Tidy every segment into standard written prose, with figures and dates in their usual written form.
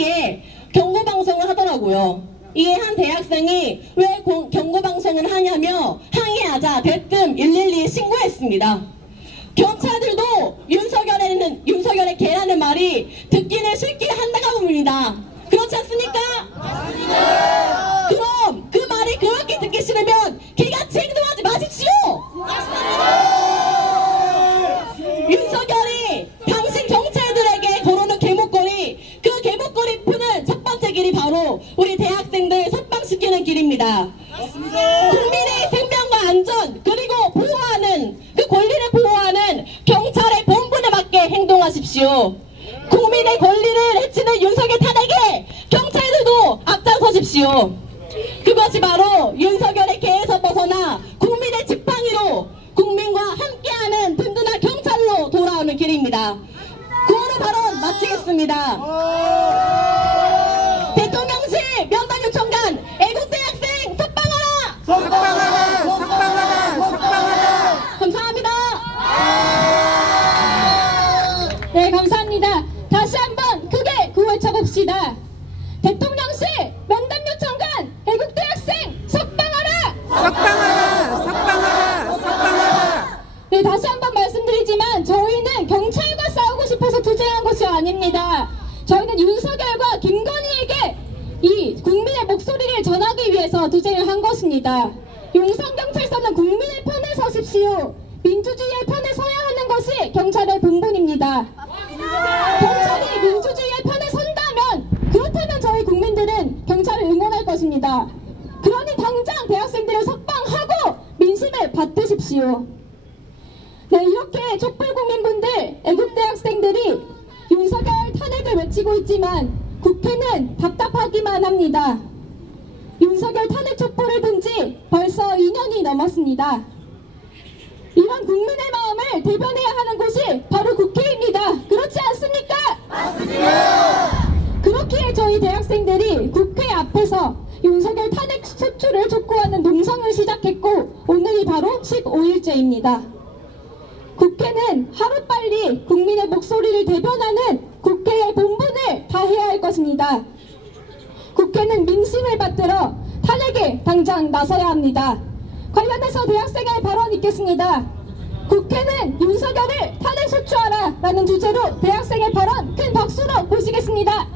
자리에 경고방송을 하더라고요. 이에 한 대학생이 왜 경고방송을 하냐며 항의하자 대뜸 112에 신고했습니다. 경찰들도 윤석열의 개라는 말이 듣기는 싫게 한다고 봅니다. 그렇지 않습니까? 맞습니다. 그럼 그 말이 그렇게 듣기 싫으면 개같이 행동하지 마십시오. 맞습니다. 윤석열이 당신 경찰들에게 걸어놓은 개목걸이, 그 개목걸이 푸는 첫 번째 길이 바로 우리 대학생들 석방시키는 길입니다. 맞습니다. 국민의 생명과 안전 그리고 보호하는 그 권리를 보호하는 경찰의 본분에 맞게 행동하십시오. 국민의 권리를 해치는 윤석열 탄핵에 경찰들도 앞장서십시오. 그것이 바로 윤석열의 개에서 벗어나 국민의 지팡이로 국민과 함께하는 든든한 경찰로 돌아오는 길입니다. 구호로 발언 마치겠습니다. 대통령실 면담 요청관 애국대학생 석방하라! 석방하라! 석방하라! 석방하라! 감사합니다. 네, 감사합니다. 다시 한번 크게 구호해쳐봅시다. 대통령실 면담 요청관 애국대학생 석방하라! 석방하라! 석방하라! 석방하라! 네, 다시 한번 말씀드리지만 저희는 경찰과 싸우고 싶어서 투쟁한 것이 아닙니다. 저희는 윤석열과 김건희에게 이 국민의 목소리를 전하기 위해서 투쟁을 한 것입니다. 용산경찰서는 국민의 편에 서십시오. 민주주의의 편에 서야 하는 것이 경찰의 본분입니다. 경찰이 민주주의의 편에 선다면, 그렇다면 저희 국민들은 경찰을 응원할 것입니다. 그러니 당장 대학생들을 석방하고 민심을 받드십시오. 네, 이렇게 촛불국민분들, 애국대학생들이 윤석열 탄핵을 외치고 있지만 국회는 답답하기만 합니다. 윤석열 탄핵 촛불을 든 지 벌써 2년이 넘었습니다. 이런 국민의 마음을 대변해야 하는 곳이 바로 국회입니다. 그렇지 않습니까? 맞습니다. 그렇기에 저희 대학생들이 국회 앞에서 윤석열 탄핵 소추를 촉구하는 농성을 시작했고 오늘이 바로 15일째입니다. 국회는 하루빨리 국민의 목소리를 대변하는 국회의 본분을 다해야 할 것입니다. 국회는 민심을 받들어 탄핵에 당장 나서야 합니다. 관련해서 대학생의 발언 있겠습니다. 국회는 윤석열을 탄핵 소추하라 라는 주제로 대학생의 발언 큰 박수로 모시겠습니다.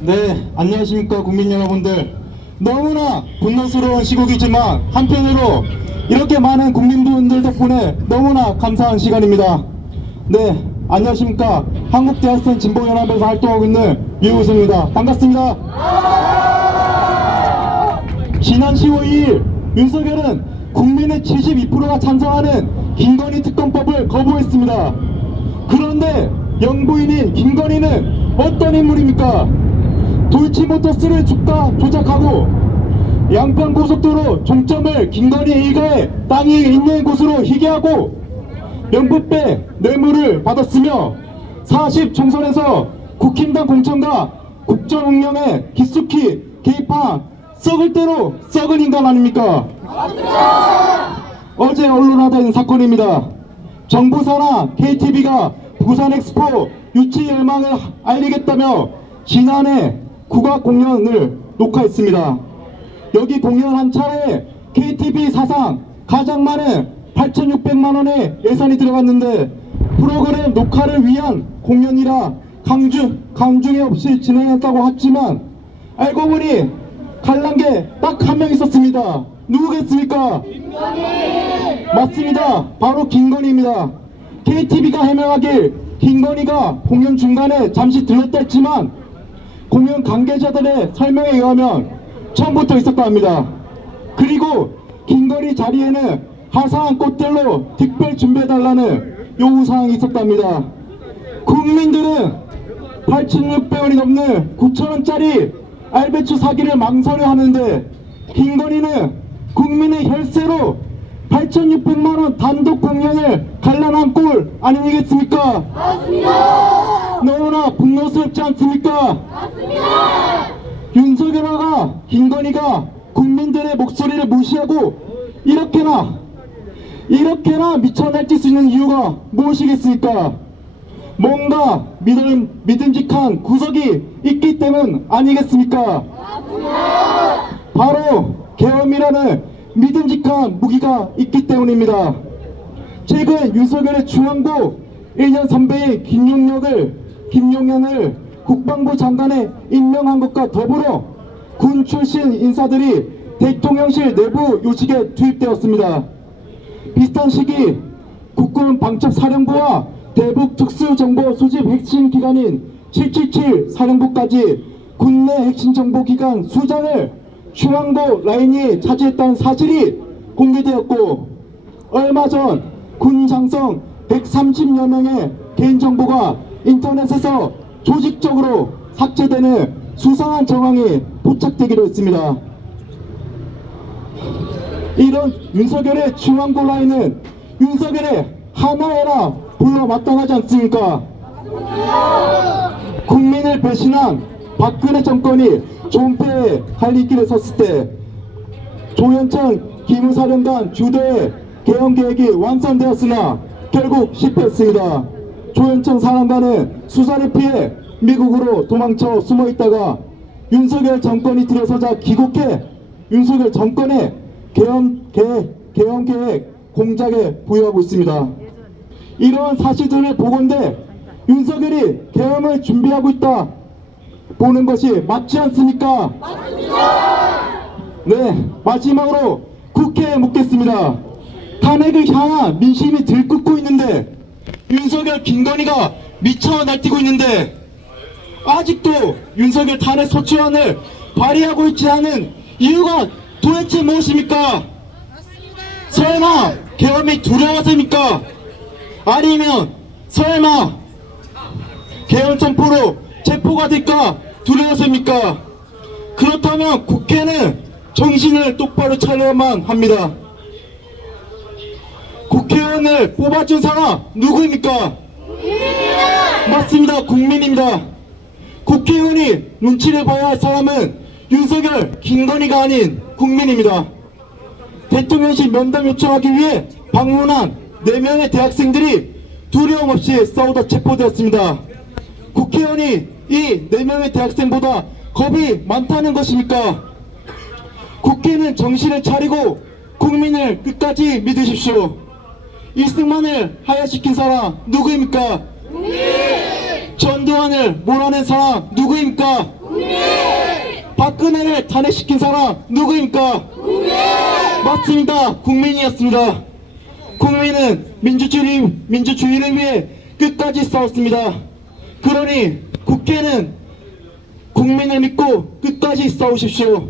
네, 안녕하십니까 국민 여러분들. 너무나 분노스러운 시국이지만 한편으로 이렇게 많은 국민분들 덕분에 너무나 감사한 시간입니다. 네, 안녕하십니까 한국대학생 진보연합에서 활동하고 있는 유우승입니다. 반갑습니다. 지난 10월 2일 윤석열은 국민의 72%가 찬성하는 김건희 특검법을 거부했습니다. 그런데 영부인인 김건희는 어떤 인물입니까? 돌치모터스를 주가 조작하고 양평고속도로 종점을 김건희 일가의 땅이 있는 곳으로 희귀하고 명부배 뇌물을 받았으며 40 총선에서 국힘당 공천과 국정 운영에 깊숙이 개입한 썩을 대로 썩은 인간 아닙니까? 어제 언론화된 사건입니다. 정부사나 KTV가 부산 엑스포 유치 열망을 알리겠다며 지난해 국악 공연을 녹화했습니다. 여기 공연한 차례에 KTV 사상 가장 많은 8,600만원의 예산이 들어갔는데 프로그램 녹화를 위한 공연이라 강중에 없이 진행했다고 했지만 알고 보니 갈란 게 딱 한 명 있었습니다. 누구겠습니까? 김건희! 맞습니다. 바로 김건희입니다. KTV가 해명하길 김건희가 공연 중간에 잠시 들렀다 했지만 공연 관계자들의 설명에 의하면 처음부터 있었다 합니다. 그리고 김건희 자리에는 화사한 꽃들로 특별 준비해달라는 요구사항이 있었답니다. 국민들은 8,600원이 넘는 9,000원짜리 알배추 사기를 망설여 하는데 김건희는 국민의 혈세로 8,600만원 단독 공연을 관람한 꼴 아니겠습니까? 맞습니다. 너무나 분노스럽지 않습니까? 맞습니다. 윤석열과 김건희가 국민들의 목소리를 무시하고 이렇게나 미쳐 날뛸 수 있는 이유가 무엇이겠습니까? 뭔가 믿음직한 구석이 있기 때문 아니겠습니까? 바로 계엄이라는 믿음직한 무기가 있기 때문입니다. 최근 윤석열의 중앙부 1년 선배인 김용현을 국방부 장관에 임명한 것과 더불어 군 출신 인사들이 대통령실 내부 요직에 투입되었습니다. 비슷한 시기 국군 방첩사령부와 대북 특수정보 수집 핵심 기관인 777 사령부까지 국내 핵심 정보기관 수장을 중앙부 라인이 차지했다는 사실이 공개되었고, 얼마 전 군 장성 130여 명의 개인정보가 인터넷에서 조직적으로 삭제되는 수상한 정황이 포착되기도 했습니다. 이런 윤석열의 중앙부 라인은 윤석열의 하나해라 불러 마땅하지 않습니까? 국민을 배신한 박근혜 정권이 존폐에 갈 길에 섰을 때 조현천 기무사령관 주도의 개헌 계획이 완성되었으나 결국 실패했습니다. 조현천 사령관은 수사를 피해 미국으로 도망쳐 숨어있다가 윤석열 정권이 들어서자 귀국해 윤석열 정권의 개헌 계획 공작에 부여하고 있습니다. 이러한 사실들을 보건대 윤석열이 계엄을 준비하고 있다 보는 것이 맞지 않습니까? 맞습니다. 네, 마지막으로 국회에 묻겠습니다. 탄핵을 향한 민심이 들끓고 있는데 윤석열 김건희가 미쳐 날뛰고 있는데 아직도 윤석열 탄핵 소추안을 발의하고 있지 않은 이유가 도대체 무엇입니까? 설마 계엄이 두려워서입니까? 아니면 설마 계엄 선포로 체포가 될까 두려워서입니까? 그렇다면 국회는 정신을 똑바로 차려야만 합니다. 국회의원을 뽑아준 사람 누구입니까? 맞습니다. 국민입니다. 국회의원이 눈치를 봐야 할 사람은 윤석열, 김건희가 아닌 국민입니다. 대통령실 면담 요청하기 위해 방문한 4명의 대학생들이 두려움 없이 싸우다 체포되었습니다. 국회의원이 이 4명의 대학생보다 겁이 많다는 것입니까? 국회는 정신을 차리고 국민을 끝까지 믿으십시오. 이승만을 하야시킨 사람 누구입니까? 전두환을 몰아낸 사람 누구입니까? 박근혜를 탄핵시킨 사람 누구입니까? 맞습니다. 국민이었습니다. 국민은 민주주의를 위해 끝까지 싸웠습니다. 그러니 국회는 국민을 믿고 끝까지 싸우십시오.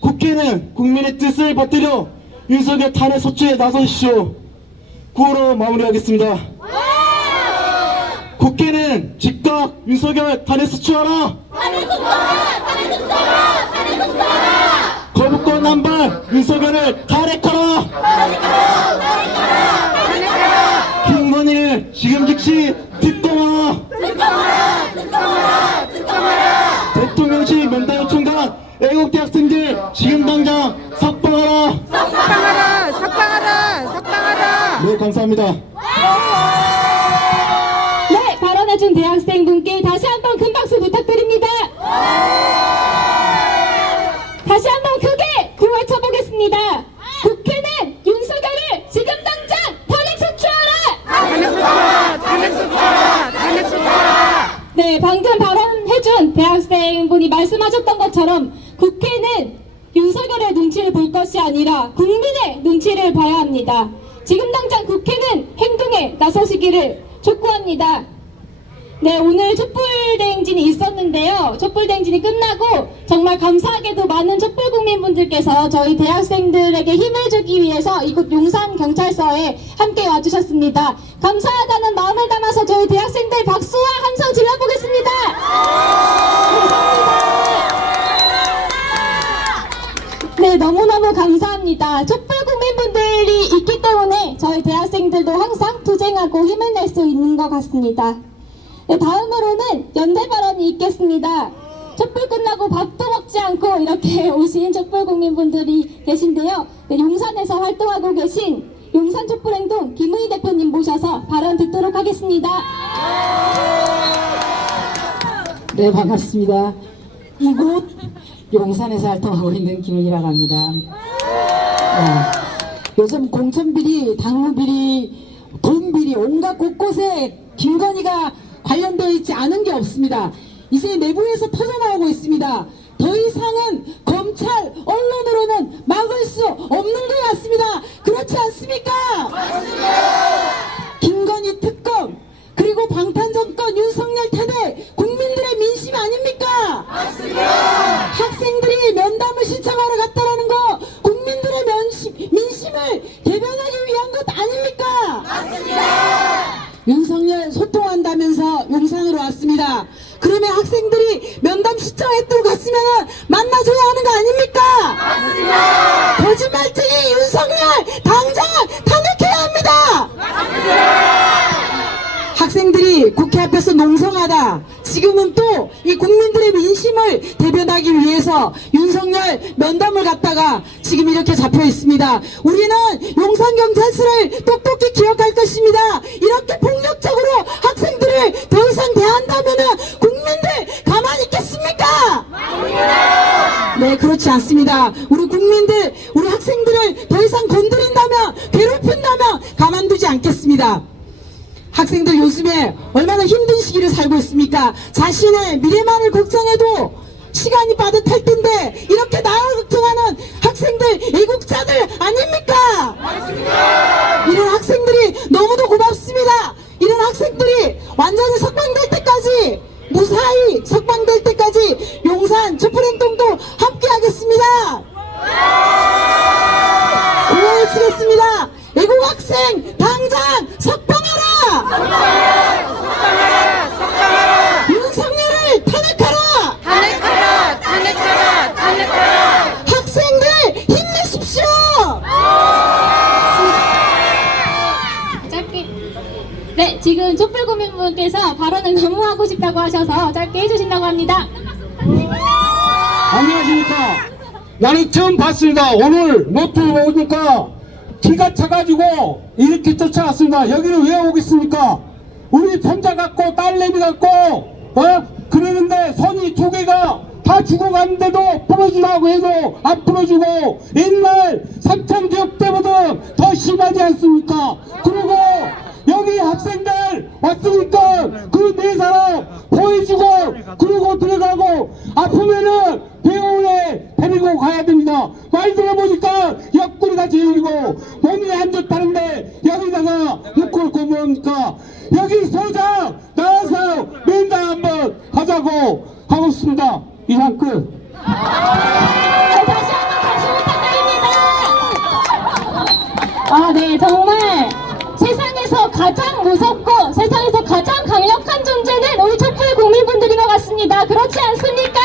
국회는 국민의 뜻을 받들여 윤석열 탄핵 소추에 나서십시오. 구호로 마무리하겠습니다. 국회는 즉각 윤석열 탄핵 소추하라. 거부권 남발 윤석열을 탄핵하라. 김건희를 지금 즉시 특검하라. 대통령실 면담 요청간 애국대 학생들 지금 당장 석방하라. 석방하라. 네, 감사합니다. 네, 발언해준 대학생분께 다시 한번 큰 박수 부탁드립니다. 다시 한번 크게 구호해쳐보겠습니다. 국회는 윤석열을 지금 당장 탄핵 소추하라. 네, 방금 발언해준 대학생분이 말씀하셨던 것처럼 국회는 윤석열의 눈치를 볼 것이 아니라 국민의 눈치를 봐야 합니다. 지금 당장 국회는 행동에 나서시기를 촉구합니다. 네, 오늘 촛불대행진이 있었는데요. 촛불대행진이 끝나고 정말 감사하게도 많은 촛불국민분들께서 저희 대학생들에게 힘을 주기 위해서 이곳 용산경찰서에 함께 와주셨습니다. 감사하다는 마음을 담아서 저희 대학생들 박수와 함성 질러보겠습니다. 감사합니다. 네, 너무너무 감사합니다. 촛불국민분들이 있기 때문에 저희 대학생들도 항상 투쟁하고 힘을 낼 수 있는 것 같습니다. 네, 다음으로는 연대 발언이 있겠습니다. 촛불 끝나고 밥도 먹지 않고 이렇게 오신 촛불국민분들이 계신데요. 네, 용산에서 활동하고 계신 용산 촛불행동 김은희 대표님 모셔서 발언 듣도록 하겠습니다. 네, 반갑습니다. 이곳 용산에서 활동하고 있는 김은희라고 합니다. 네, 요즘 공천비리, 당무비리, 돈비리 온갖 곳곳에 김건희가 관련되어 있지 않은 게 없습니다. 이제 내부에서 터져나오고 있습니다. 더 이상은 검찰, 언론으로는 막을 수 없는 것 같습니다. 그렇지 않습니까? 맞습니다. 김건희 특검, 그리고 방탄정권 윤석열 탄핵, 국민들의 민심 아닙니까? 맞습니다. 학생들이 면담을 신청하러 갔다라는 거 국민들의 민심을 대변하기 위한 것 아닙니까? 맞습니다. 윤석열 소통한다면서 용산으로 왔습니다. 그러면 학생들이 면담 신청했다고 갔으면 만나줘야 하는 거 아닙니까? 맞습니다. 거짓말쟁이 윤석열 당장 탄핵해야 합니다. 맞습니다. 학생들이 국회 앞에서 농성하다 지금은 또 이 국민들의 민심을 대변하기 위해서 윤석열 면담을 갔다가 지금 이렇게 잡혀 있습니다. 우리는 용산경찰서를 똑똑히 기억할 것입니다. 이렇게 폭력적으로 학생들을 더 이상 대한다면은 국민들 가만히 있겠습니까? 네, 그렇지 않습니다. 우리 국민들, 우리 학생들을 더 이상 건드린다면, 괴롭힌다면 가만두지 않겠습니다. 학생들 요즘에 얼마나 힘든 시기를 살고 있습니까? 자신의 미래만을 걱정해도 시간이 빠듯할 텐데 이렇게 나를 걱정하는 학생들, 애국자들 아닙니까? 맞습니다. 이런 학생들이 너무도 고맙습니다. 이런 학생들이 완전히 석방될 때까지, 무사히 석방될 때까지 용산 촛불행동도 함께 하겠습니다. 구호를 치겠습니다. 애국학생 당장 석방하라! 석방하라! 석방하라! 윤석열을 탄핵하라! 탄핵하라! 탄핵하라! 탄핵하라! 학생들 힘내십시오! 짧게. 네, 지금 촛불국민분께서 발언을 너무 하고 싶다고 하셔서 짧게 해주신다고 합니다. 안녕하십니까. 나는 처음 봤습니다. 오늘 노트 오니까 기가 차가지고 이렇게 쫓아왔습니다. 여기는 왜 오겠습니까? 우리 손자 같고 딸내미 같고 그러는데 손이 두 개가 다 죽어갔는데도 풀어주라고 해도 안 풀어주고 옛날 삼천기업 때보다 더 심하지 않습니까? 그리고 여기 학생들 왔으니까 그 네 사람 보여주고 그러고 들어가고 아프면은 병원에 데리고 가야 됩니다. 말 들어보니까 옆구리가 제일이고 몸이 안 좋다는데 여기다가 묶어놓고 뭐합니까? 여기 소장 나와서 면담 한번 하자고 하고 있습니다. 이상 끝. 다시 한번 다시 부탁드립니다. 네, 정말 세상에서 가장 무섭고 세상에서 가장 강력한 존재는 우리 촛불 국민분들인 것 같습니다. 그렇지 않습니까?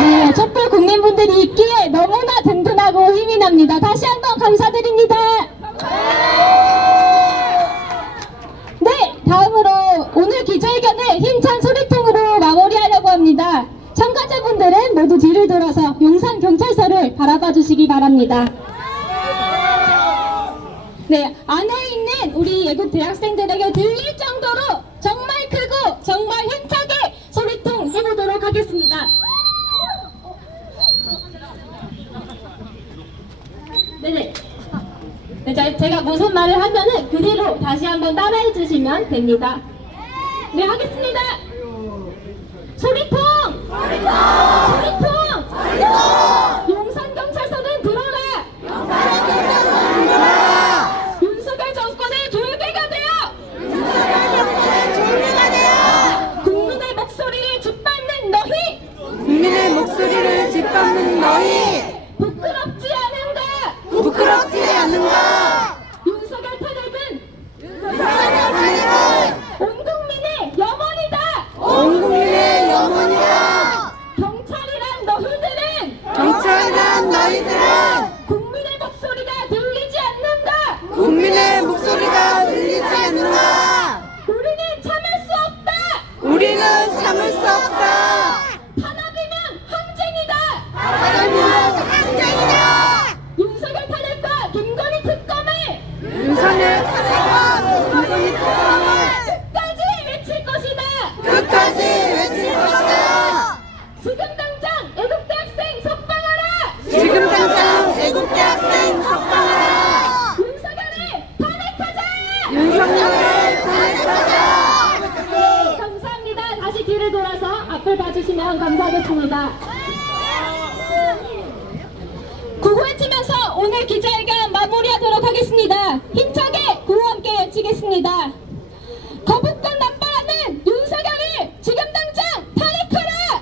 네, 촛불 국민분들이 있기에 너무나 든든하고 힘이 납니다. 다시 한번 감사드립니다. 네, 다음으로 오늘 기자회견을 힘찬 소리통으로 마무리하려고 합니다. 참가자분들은 모두 뒤를 돌아서 용산경찰서를 바라봐 주시기 바랍니다. 네, 안에 있는 우리 예국 대학생들에게 들릴 정도로 정말 크고 정말 힘차게 소리통 해보도록 하겠습니다. 네네. 네, 제가 무슨 말을 하면은 그대로 다시 한번 따라해 주시면 됩니다. 네, 하겠습니다. 소리통! 소리통! 용산경찰서는 들어라! 윤석열 정권의 졸개가 되어! 국민의 목소리를 짓밟는 너희! 국민의 목소리를 짓밟는 너희 부끄럽지 않은가? 부끄럽지 않은가? 윤석열 탄핵은 온 국민의 염원이다! 온 국민의 염원이다. 경찰이란 너희들은 경찰이란 너희들은 국민의 목소리가 들리지 않는다! 국민의 목소리가 들리지 않는가? 우리는 참을 수 없다! 우리는 참을 수 없다. 탄압이면 항쟁이다! 하나님은 항쟁이다. 윤석열 탄핵과 김건희 특검은 주시면 감사하겠습니다. 구호해치면서 오늘 기자회견 마무리하도록 하겠습니다. 힘차게 구호와 함께 외치겠습니다. 거부권 남발하는 윤석열을 지금 당장 탄핵하라!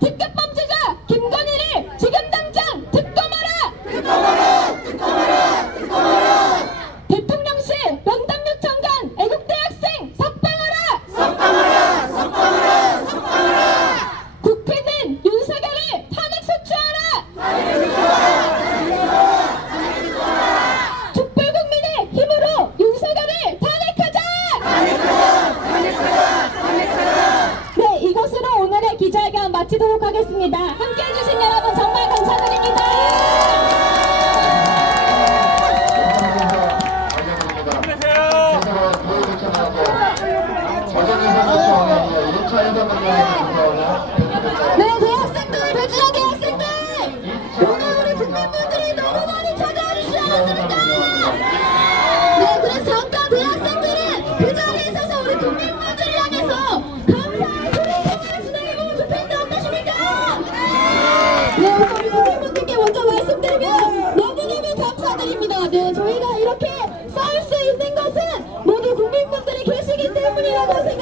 특급 범죄자 김건희를 지금 당장 특검하라! 대통령실 면담 요청간 애국대학생 석방하라! 국회는 윤석열을 탄핵 소추하라! 촛불국민의 힘으로 윤석열을 탄핵하자! 네, 이것으로 오늘의 기자회견 마치도록 하겠습니다. 함께 해주신 여러분 정말 감사드립니다. 네, 대학생들, 배준영 대학생들! 오늘 우리 국민분들이 너무 많이 찾아와 주시지 않았습니까? 네, 그래서 잠깐 대학생들은 그 자리에 서서 우리 국민분들을 향해서 감사의 소리통을 진행해보면 좋을 텐데 어떠십니까? 네, 우선 우리 국민분들께 먼저 말씀드리면 너무너무 감사드립니다. 네, 저희가 이렇게 싸울 수 있는 것은 모두 국민분들이 계시기 때문이라고 생각합니다.